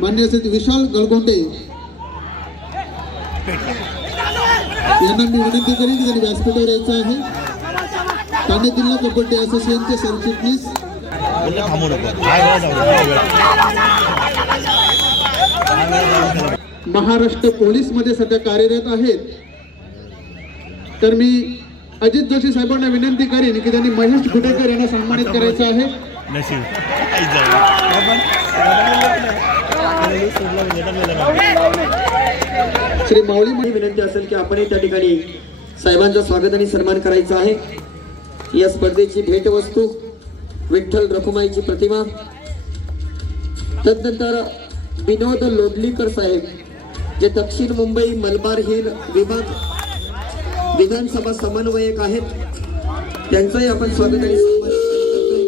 मान्य श्री विशाल गळगोंडे यांना मी विनंती करीन की त्यांनी व्यासपीठावर यायचं आहे. ठाणे जिल्हा कबड्डी असोसिएशनचे सरचिटणीस महाराष्ट्र पोलीस मध्ये सध्या कार्यरत आहेत. तर मी अजित जोशी साहेबांना विनंती करेन की त्यांनी महेश गुडेकर यांना सन्मानित करायचं आहे. श्री माऊली मध्ये विनंती असेल की आपण त्या ठिकाणी साहेबांचं स्वागत आणि सन्मान करायचा आहे. या स्पर्धेची भेटवस्तू विठ्ठल रखुमाईची प्रतिमा, तदनंतर विनोद लोडलीकर साहेब जे दक्षिण मुंबई मलबार हिल विभाग विधानसभा समन्वयक आहेत, त्यांचंही आपण स्वागत आणि सन्मान करतोय.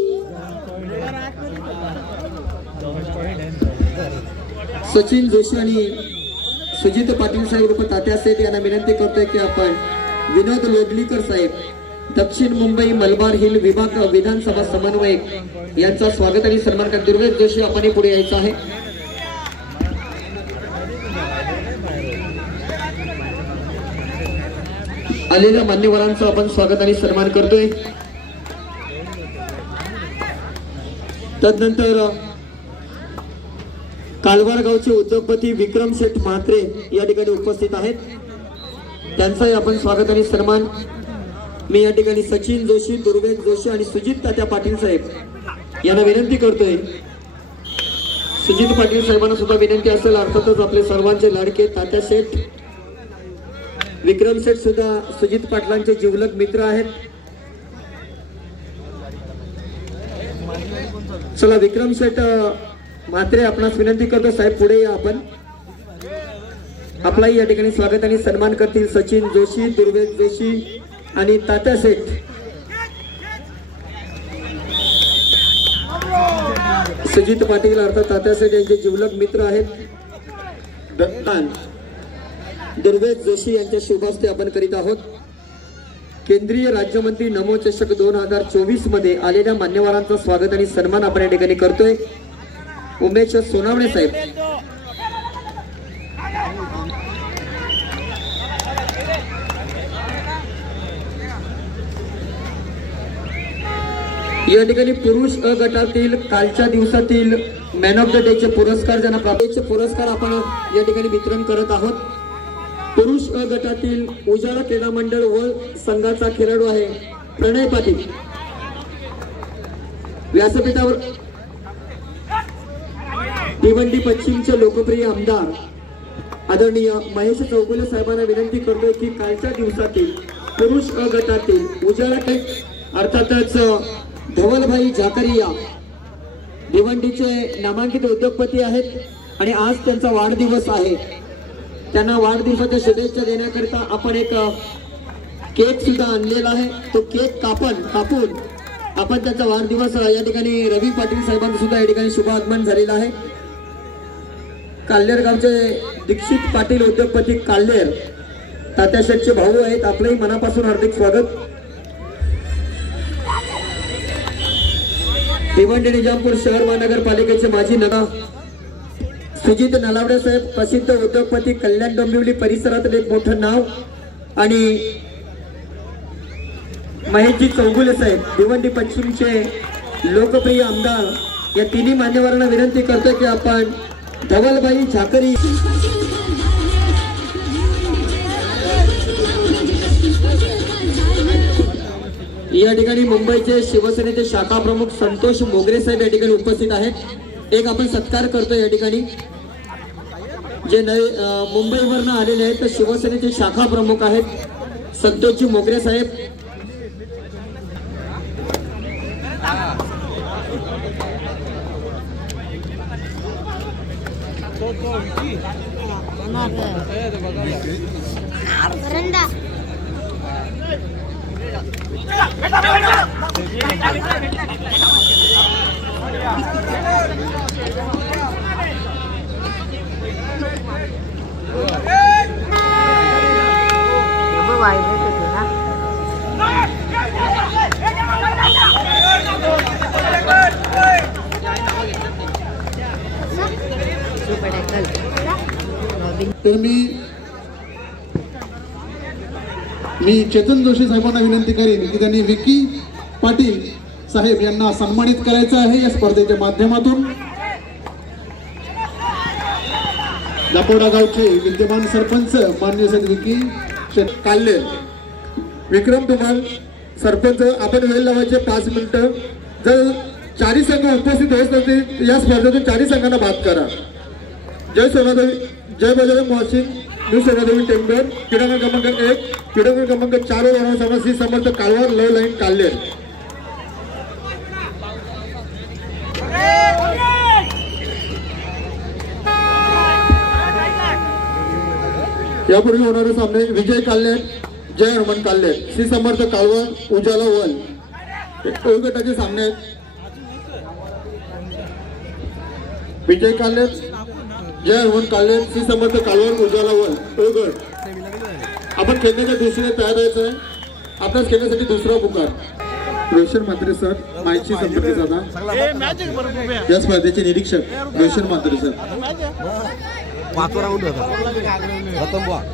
सचिन जोशी आणि सुजित पाटील साहेब उर्फ तात्या सेठ यांना विनंती करतोय की आपण विनोद लोडलीकर साहेब दक्षिण मुंबई मलबार हिल विभाग विधानसभा समन्वयक यांचा स्वागत आणि सन्मान करा. दुर्वेश जोशी आपण पुढे यायचं आहे. आलेल्या मान्यवरांचं आपण स्वागत आणि सन्मान करतोय. तदनंतर कालवार गावचे उद्योगपती विक्रम शेठ म्हात्रे या ठिकाणी उपस्थित आहेत, त्यांचाही आपण स्वागत आणि सन्मान मी या ठिकाणी सचिन जोशी, दुर्वेश जोशी आणि सुजित तात्या पाटील साहेब यांना विनंती करतोय. सुजित पाटील साहेबांना सुद्धा विनंती असेल, अर्थातच आपले सर्वांचे लाडके तात्या शेठ, विक्रम शेठ सुद्धा सुजित पाटलांचे जिवलग मित्र आहेत. चला विक्रम शेठ म्हात्रे आपणास विनंती करतो, साहेब पुढे या. आपण आपलाही या ठिकाणी स्वागत आणि सन्मान करतील सचिन जोशी, दुर्वेश जोशी आणि तात्या शेठ. सुजित पाटील अर्थात तात्या शेठ यांचे जिवलग मित्र आहेत. दुर्वेश जोशी यांच्या शुभास्ते आपण करीत आहोत. केंद्रीय राज्यमंत्री नमो चषक 2024 मध्ये आलेल्या मान्यवरांचं स्वागत आणि सन्मान आपण या ठिकाणी करतोय. उमेश सोनावणे साहेब, या ठिकाणी पुरुष अ गटातील कालच्या दिवसातील मॅन ऑफ द डे चे पुरस्कार ज्यांना प्राप्त पुरस्कार आपण या ठिकाणी वितरण करत आहोत. पुरुष अ गटातील उजाळा क्रीडा मंडळ व संघाचा खेळाडू आहे प्रणय पाटील. व्यासपीठावर भिवंडी पश्चिमचे लोकप्रिय आमदार आदरणीय महेश चौगुले साहेबांना विनंती करतोय की कालच्या दिवसातील पुरुष अ गटातील उजाळा अर्थातच धवलभाई झाकरिया भिवंडीचे नामांकित उद्योगपती आहेत आणि आज त्यांचा वाढदिवस आहे. त्यांना वाढदिवसाच्या शुभेच्छा देण्याकरिता आपण एक केक सुद्धा आणलेला आहे. तो केक कापून आपण त्यांचा वाढदिवस या ठिकाणी रवी पाटील साहेबांचं सुद्धा या ठिकाणी शुभ आगमन झालेलं आहे. काल्हेर गावचे दीक्षित पाटील उद्योगपती काल्हेर तात्या शेठचे भाऊ आहेत, आपलंही मनापासून हार्दिक स्वागत. भिवंडी निजामपूर शहर महानगरपालिकेचे माजी नगर सुजित नलावडे साहेब, प्रसिद्ध उद्योगपती, कल्याण डोंबिवली परिसरातील एक मोठं नाव, आणि महेशजी चौगुले साहेब भिवंडी पश्चिमचे लोकप्रिय आमदार. या तिन्ही मान्यवरांना विनंती करतो की आपण धवलभाई झाकरी या ठिकाणी मुंबईचे शिवसेनेचे शाखा प्रमुख संतोष मोगरे साहेब या ठिकाणी उपस्थित आहेत. एक आपण सत्कार करतो या ठिकाणी जे नवे मुंबईवरनं आलेले आहेत, तर शिवसेनेचे शाखा प्रमुख आहेत संतोषजी मोगरे साहेब. वाईट होते ना. तर मी चेतन जोशी साहेबांना विनंती करेन की त्यांनी विकी पाटील साहेब यांना सन्मानित करायचं आहे या स्पर्धेच्या माध्यमातून. दापोडा गावचे विद्यमान सरपंच माननीय श्री विकी काल्ले. विक्रम धुमाल सरपंच, आपण वेळ लावायचे 5 मिनिटं. जर चारी संघ उपस्थित होत नसतील या स्पर्धेतून चारी संघांना बाद करा. जय सोनादेवी, जय बजरंग वासिन, न्यू सोनादेवी टेंबर. क्रीडांगण क्रमांक 1, क्रीडांगण क्रमांक 4 वर होणार सामना श्री समर्थ कालवार लव लाईन काल्ले. यापूर्वी होणारे सामने विजय काल्ले, जय हनुमान काल्ले, श्री समर्थ कालवार उजाला वल. टोल गटाचे सामने आहेत. विजय काल्ले, जय हनुमान काल्ले, श्री समर्थ कालवार उजाला वल टोल गट. आपण खेळण्याच्या दृष्टीने तयार राहायचं आहे. आपल्याच खेळण्यासाठी दुसरा पुकार. रोशन म्हात्रे सर माईची संपर्क साधा. या स्पर्धेचे निरीक्षक रोशन म्हात्रे सर. 5 राऊंड होता प्रथम बॉल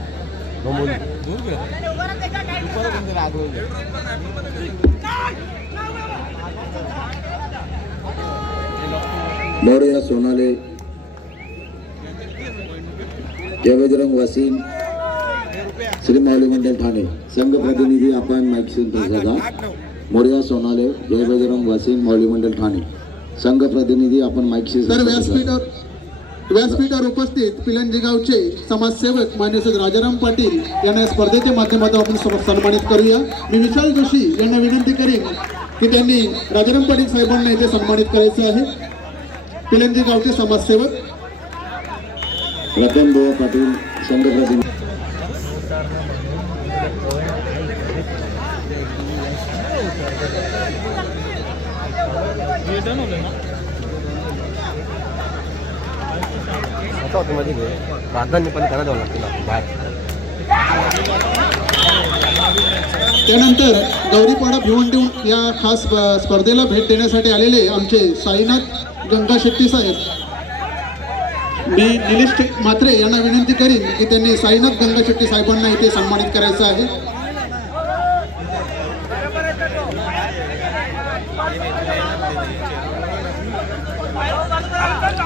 मोरया सोनाले, जय बजरंग वासिन, श्री माऊली मंडल ठाणे. संघ प्रतिनिधी आपण माईक संपर्क. मोरया सोनाले, जय बजरंग वासिन, माऊली मंडल ठाणे. संघ प्रतिनिधी आपण माईकशी. तर व्यासपीठावर उपस्थित पिलंजी गावचे समाजसेवक मान्य श्री राजाराम पाटील यांना स्पर्धेच्या माध्यमातून आपण सन्मानित करूया. मी विशाल जोशी यांना विनंती करेन की त्यांनी राजाराम पाटील साहेबांना इथे सन्मानित करायचे आहे. पिलंजी गावचे समाजसेवक रतन बुवा पाटील, संघ प्रतिनिधी. प्राधान्य पण करायला लागतील बाहेर. त्यानंतर गौरीपाडा भिवंडी या खास स्पर्धेला भेट देण्यासाठी आलेले आमचे साईनाथ गंगा शेट्टी साहेब. मी निलेश म्हात्रे यांना विनंती करीन की त्यांनी साईनाथ गंगा शेट्टी साहेबांना इथे सन्मानित करायचं आहे.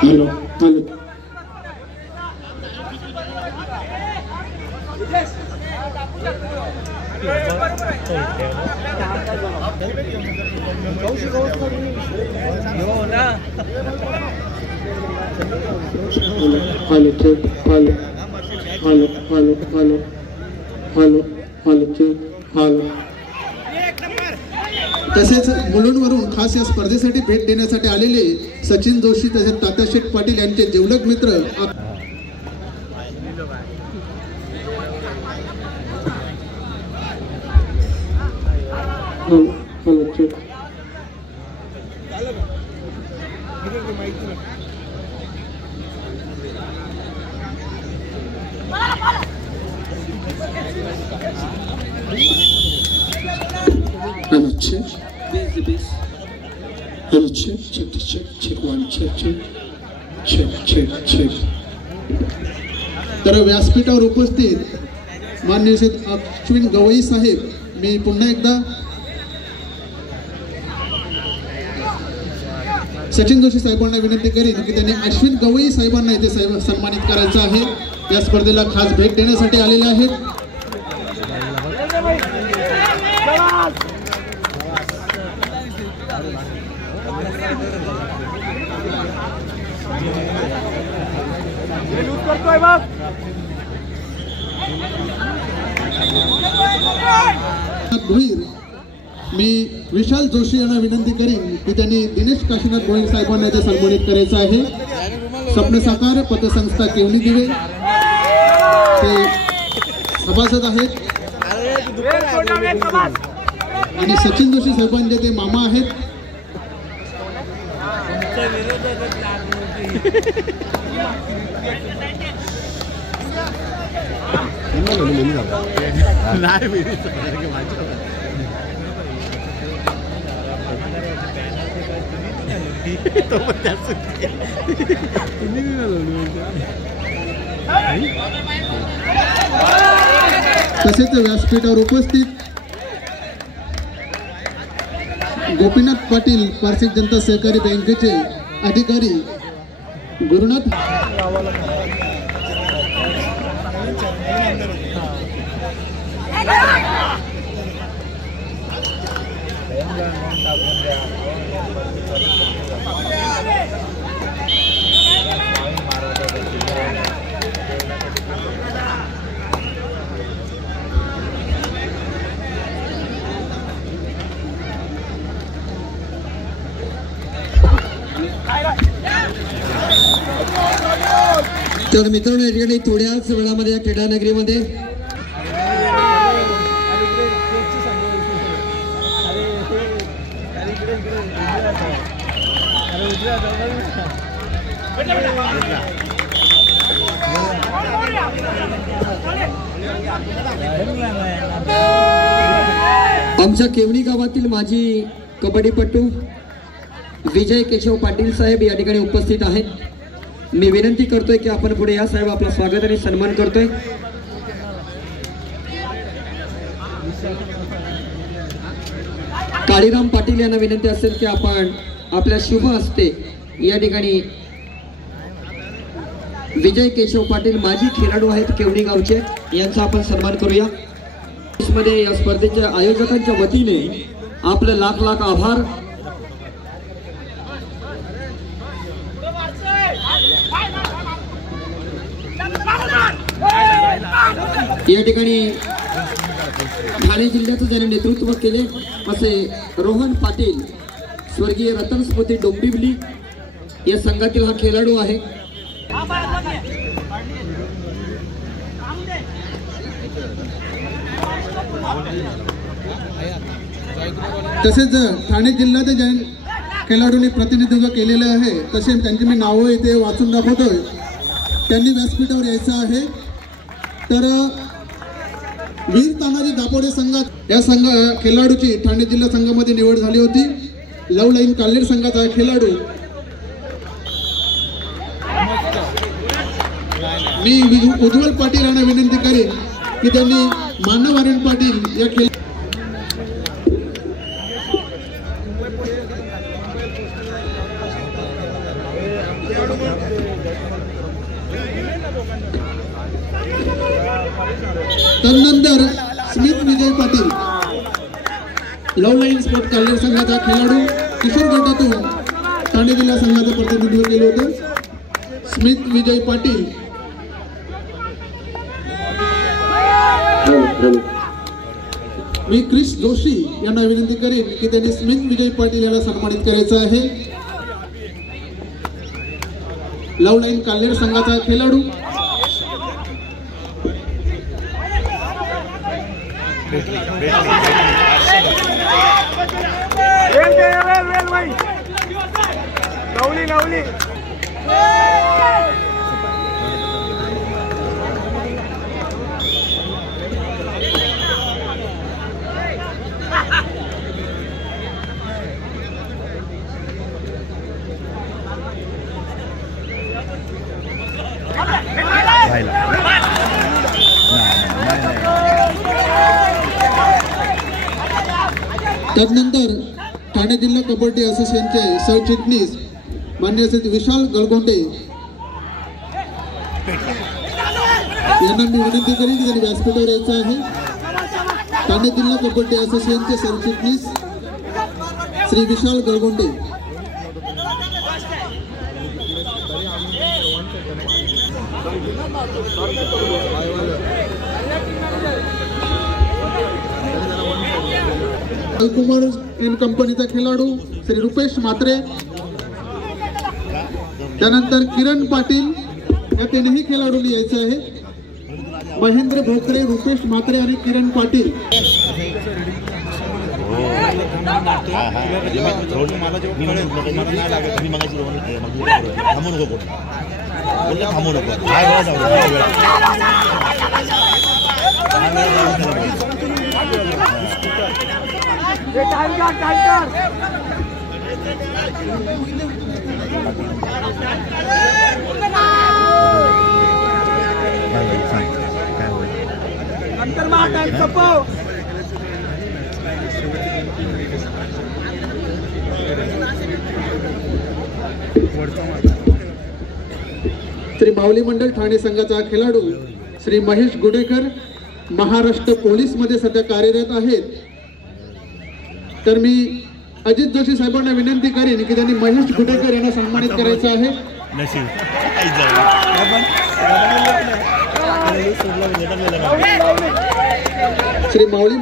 Hello hello. Hello check. Hello hello hello hello hello hello check. Hello. तसेच मुलुंडवरून खास या स्पर्धेसाठी भेट देण्यासाठी आलेले सचिन जोशी तसेच तात्याशेठ पाटील यांचे जिवलग मित्र. Hello check. Hello, check. Hello, check. Check this, check. Check one, check, check. Check, check, check. तर व्यासपीठावर उपस्थित माननीय श्री अश्विन गवई साहेब, मी पुन्हा एकदा सचिन जोशी साहेबांना विनंती करीन की त्यांनी अश्विन गवई साहेबांना इथे सन्मानित करायचं आहे. या स्पर्धेला खास भेट देण्यासाठी आलेले आहेत. भोईर, मी विशाल जोशी यांना विनंती करीन की त्यांनी दिनेश काशीनाथ भोईर साहेबांना इथे सन्मानित करायचं आहे. स्वप्न साकार पतसंस्था केवली दिवे ते सभासद आहेत आणि सचिन जोशी साहेबांचे ते मामा आहेत. तसेच व्यासपीठावर उपस्थित गोपीनाथ पाटील पारसिक जनता सहकारी बँकेचे अधिकारी गुरुनाथ तर मित्रांनो, या ठिकाणी थोड्याच वेळामध्ये या क्रीडा नगरीमध्ये आमच्या केवणी गावातील माजी कबड्डीपटू विजय केशव पाटील साहेब या ठिकाणी उपस्थित आहेत. मी विनंती करतोय की आपण पुढे या साहेब, आपलं स्वागत आणि सन्मान करतोय. काळीराम पाटील यांना विनंती असेल की आपण आपल्या शुभ हस्ते या ठिकाणी विजय केशव पाटील माजी खेळाडू आहेत केवणी गावचे, यांचा आपण सन्मान करूया. मध्ये या स्पर्धेच्या आयोजकांच्या वतीने आपले लाख लाख आभार. या ठिकाणी ठाणे जिल्ह्याचं ज्याने नेतृत्व केले असे रोहन पाटील, स्वर्गीय रतन स्मृती डोंबिवली या संघातील हा खेळाडू आहे. तसेच ठाणे जिल्ह्यात ज्या खेळाडूंनी प्रतिनिधित्व केलेलं आहे तसे त्यांची मी नावं इथे वाचून दाखवतोय. त्यांनी व्यासपीठावर यायचं आहे. तर वीर तानाजी दापोडे संघात या खेळाडूची ठाणे जिल्हा संघामध्ये निवड झाली होती. लव लाईन काल्हेर संघाचा खेळाडू मी उज्ज्वल पाटील यांना विनंती करेन की त्यांनी मानव पाटील या खेळ तदनंतर स्मित विजय पाटील लव लाईन स्पोर्ट काल्हेर संघाचा खेळाडू किशोर गटातून ठाणे जिल्हा संघाचं प्रतिनिधित्व केलं होतं. स्मित विजय पाटील मी क्रिश जोशी यांना विनंती करेन की त्यांनी स्मित विजय पाटील यांना सन्मानित करायचं आहे. लव लाईन काल्हेर संघाचा खेळाडू तदनंतर ठाणे जिल्हा कबड्डी असोसिएशनचे सरचिटणीस मान्य श्री विशाल गळगोंडे यांना मी विनंती करेन की त्यांनी व्यासपीठावर यायचं आहे. ठाणे जिल्हा कबड्डी असोसिएशनचे सरचिटणीस श्री विशाल गळगोंडे. कुमार इन कंपनीचा खेळाडू श्री रुपेश म्हात्रे, त्यानंतर किरण पाटील या तीनही खेळाडूंनी यायचं आहे. महेंद्र भोकरे, रुपेश म्हात्रे आणि किरण पाटील. श्री माऊली मंडळ ठाणे संघाचा खेळाडू श्री महेश गुडेकर महाराष्ट्र पोलीस मध्ये सध्या कार्यरत आहेत. तर मी अजित जोशी साहेबांना विनंती करेन की त्यांनी महेश गुडेकर यांना सन्मानित करायचं आहे. श्री माऊली